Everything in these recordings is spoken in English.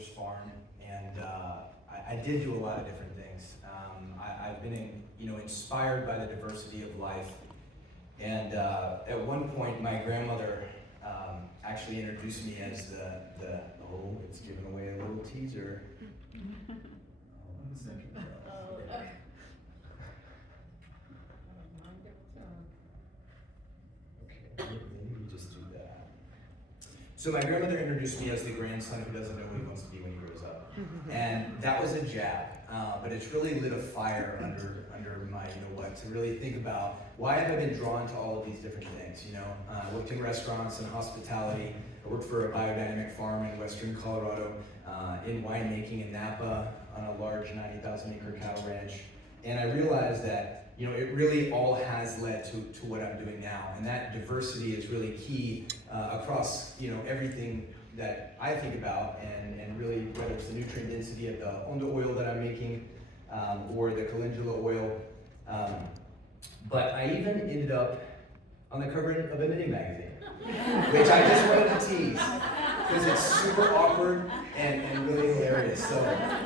mother's farm, and I did do a lot of different things. I've been inspired by the diversity of life, and at one point my grandmother actually introduced me as the it's giving away a little teaser. Maybe we just do that. So my grandmother introduced me as the grandson who doesn't know what he wants to be when he grows up. And that was a jab, but it's really lit a fire under my, to really think about why have I been drawn to all of these different things, I worked in restaurants and hospitality. I worked for a biodynamic farm in western Colorado, in winemaking in Napa on a large 90,000 acre cattle ranch. And I realized that it really all has led to what I'm doing now. And that diversity is really key across everything that I think about, and really whether it's the nutrient density of the Onda oil that I'm making or the calendula oil. But I even ended up on the cover of a knitting magazine, which I just wanted to tease because it's super awkward and really hilarious. So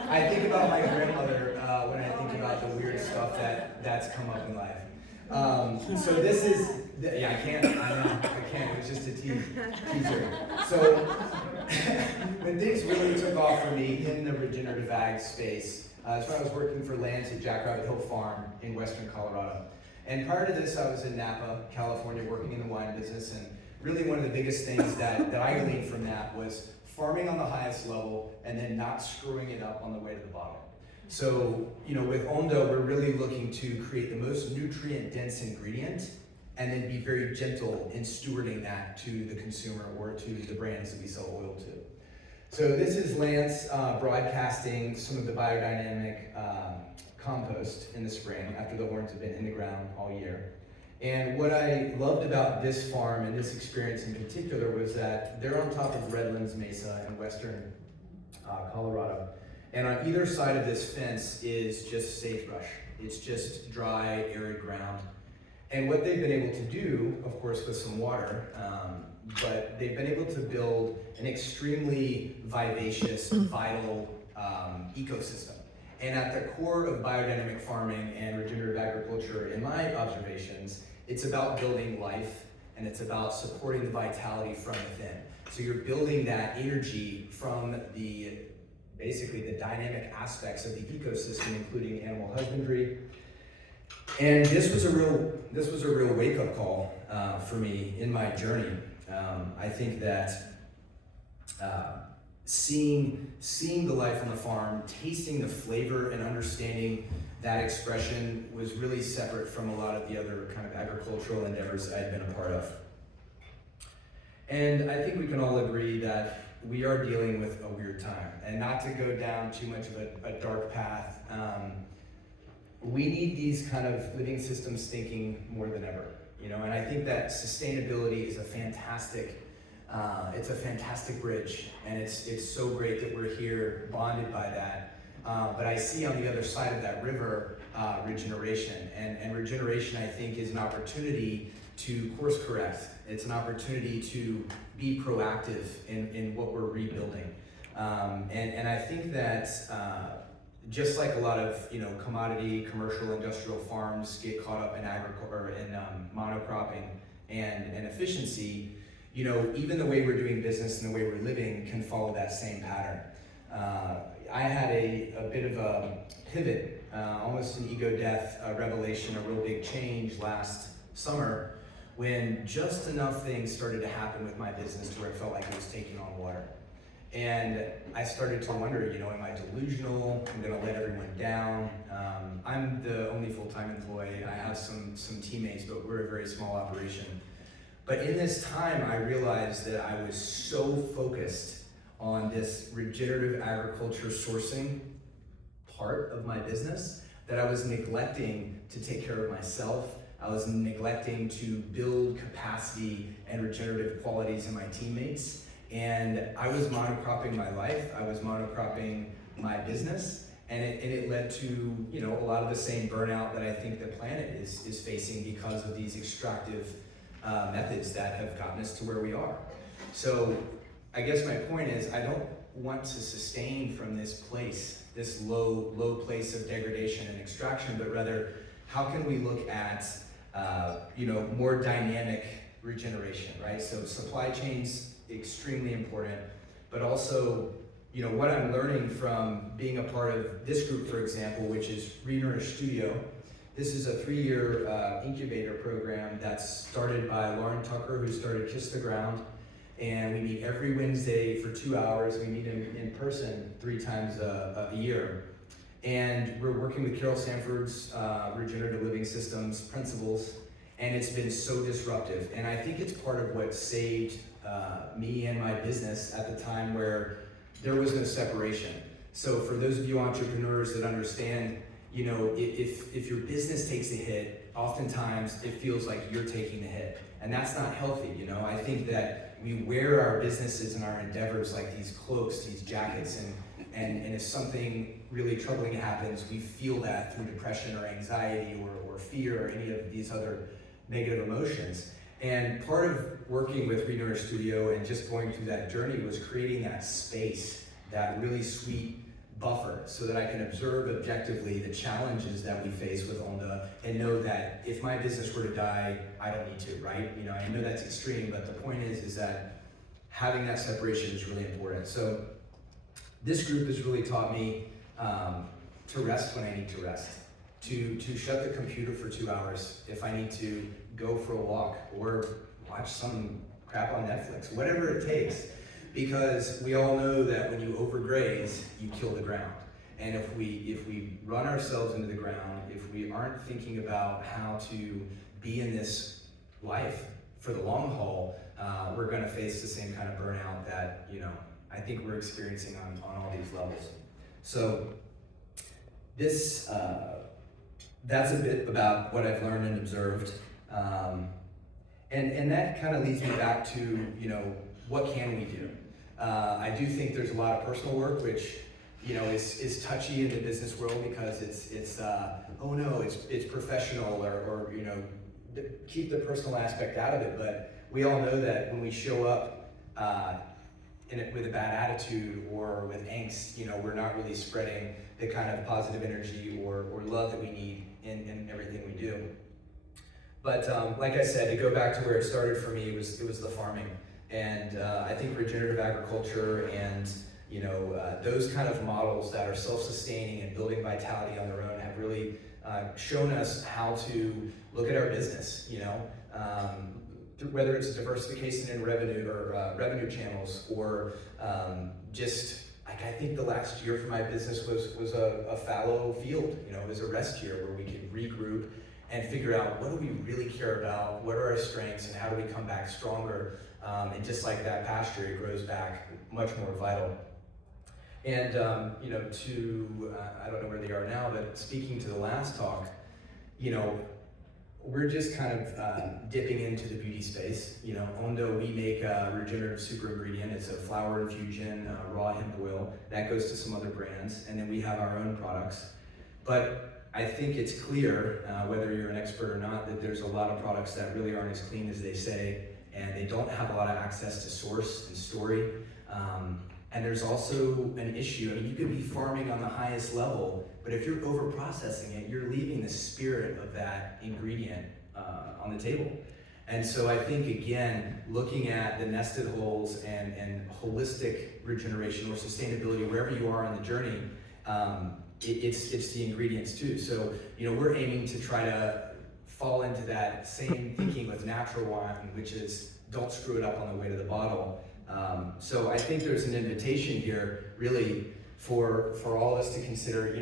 I think about my grandmother when I think about the weird stuff that's come up in life. So this is, I can't, it was just a teaser. So when things really took off for me in the regenerative ag space, that's when I was working for Lance at Jackrabbit Hill Farm in western Colorado. And prior to this, I was in Napa, California, working in the wine business, and really one of the biggest things that I gleaned from that was farming on the highest level and then not screwing it up on the way to the bottom. So, with Onda, we're really looking to create the most nutrient-dense ingredient and then be very gentle in stewarding that to the consumer or to the brands that we sell oil to. So this is Lance broadcasting some of the biodynamic compost in the spring after the horns have been in the ground all year. And what I loved about this farm and this experience in particular was that they're on top of Redlands Mesa in western Colorado. And on either side of this fence is just sagebrush. It's just dry, arid ground. And what they've been able to do, of course, with some water, but they've been able to build an extremely vivacious, vital ecosystem. And at the core of biodynamic farming and regenerative agriculture, in my observations, it's about building life and it's about supporting the vitality from within. So you're building that energy from basically the dynamic aspects of the ecosystem, including animal husbandry. And this was a real wake-up call for me in my journey. I think that seeing the life on the farm, tasting the flavor and understanding that expression was really separate from a lot of the other kind of agricultural endeavors I'd been a part of. And I think we can all agree that we are dealing with a weird time, and not to go down too much of a dark path. We need these kind of living systems thinking more than ever, and I think that sustainability is a fantastic bridge, and it's so great that we're here bonded by that. But I see on the other side of that river regeneration, and regeneration I think is an opportunity to course correct. It's an opportunity to be proactive in what we're rebuilding. And I think that just like a lot of commodity, commercial, industrial farms get caught up in monocropping and efficiency, even the way we're doing business and the way we're living can follow that same pattern. I had a bit of a pivot, almost an ego death, a revelation, a real big change last summer when just enough things started to happen with my business to where it felt like it was taking on water. And I started to wonder, am I delusional? I'm gonna let everyone down. I'm the only full-time employee. I have some teammates, but we're a very small operation. But in this time, I realized that I was so focused on this regenerative agriculture sourcing part of my business that I was neglecting to take care of myself. I was neglecting to build capacity and regenerative qualities in my teammates. And I was monocropping my life, I was monocropping my business, and it led to a lot of the same burnout that I think the planet is facing because of these extractive methods that have gotten us to where we are. So I guess my point is, I don't want to sustain from this place, this low place of degradation and extraction, but rather how can we look at more dynamic regeneration, right? So supply chains, extremely important, but also, what I'm learning from being a part of this group, for example, which is Regenerative Studio. This is a 3-year incubator program that's started by Lauren Tucker, who started Kiss the Ground. And we meet every Wednesday for 2 hours. We meet in person 3 times a year. And we're working with Carol Sanford's regenerative living systems principles, and it's been so disruptive. And I think it's part of what saved me and my business at the time where there was no separation. So for those of you entrepreneurs that understand, if your business takes a hit, oftentimes it feels like you're taking the hit. And that's not healthy, I think that we wear our businesses and our endeavors like these cloaks, these jackets, and if something really troubling happens, we feel that through depression or anxiety or fear or any of these other negative emotions. And part of working with Regenerative Studio and just going through that journey was creating that space, that really sweet buffer, so that I can observe objectively the challenges that we face with Onda and know that if my business were to die, I don't need to, right? I know that's extreme, but the point is that having that separation is really important. So this group has really taught me to rest when I need to rest, to shut the computer for 2 hours if I need to go for a walk or watch some crap on Netflix, whatever it takes. Because we all know that when you overgraze, you kill the ground. And if we run ourselves into the ground, if we aren't thinking about how to be in this life for the long haul, we're gonna face the same kind of burnout that, I think we're experiencing on all these levels. So this, that's a bit about what I've learned and observed. And that kind of leads me back to, what can we do? I do think there's a lot of personal work, which is touchy in the business world because it's professional or keep the personal aspect out of it. But we all know that when we show up with a bad attitude or with angst, we're not really spreading the kind of positive energy or love that we need in everything we do. But like I said, to go back to where it started for me, it was the farming. And I think regenerative agriculture and those kind of models that are self-sustaining and building vitality on their own have really shown us how to look at our business. Whether it's diversification in revenue or revenue channels, or just like I think the last year for my business was a fallow field. It was a rest year where we could regroup and figure out what do we really care about, what are our strengths, and how do we come back stronger. And just like that pasture, it grows back much more vital. And I don't know where they are now, but speaking to the last talk, we're just kind of dipping into the beauty space. Onda, we make a regenerative super ingredient. It's a flower infusion, raw hemp oil that goes to some other brands, and then we have our own products. But I think it's clear, whether you're an expert or not, that there's a lot of products that really aren't as clean as they say, and they don't have a lot of access to source and story. And there's also an issue. You could be farming on the highest level, but if you're over processing it, you're leaving the spirit of that ingredient on the table. And so I think, again, looking at the nested holes and holistic regeneration or sustainability, wherever you are on the journey, it's the ingredients too. So, we're aiming to try to fall into that same thinking with natural wine, which is don't screw it up on the way to the bottle. So I think there's an invitation here really for all of us to consider,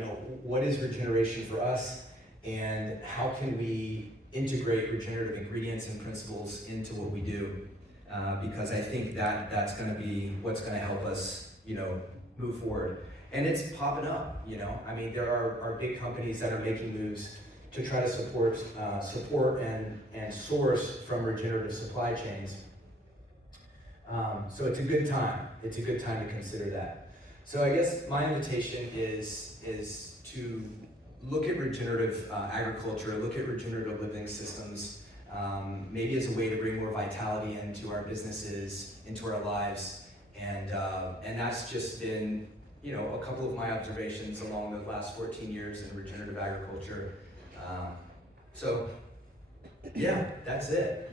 what is regeneration for us and how can we integrate regenerative ingredients and principles into what we do? Because I think that's going to be what's going to help us, move forward. And it's popping up, there are big companies that are making moves to try to support and source from regenerative supply chains. So it's a good time. It's a good time to consider that. So I guess my invitation is to look at regenerative agriculture, look at regenerative living systems, maybe as a way to bring more vitality into our businesses, into our lives, And that's just been, you know, a couple of my observations along the last 14 years in regenerative agriculture. So, yeah, that's it.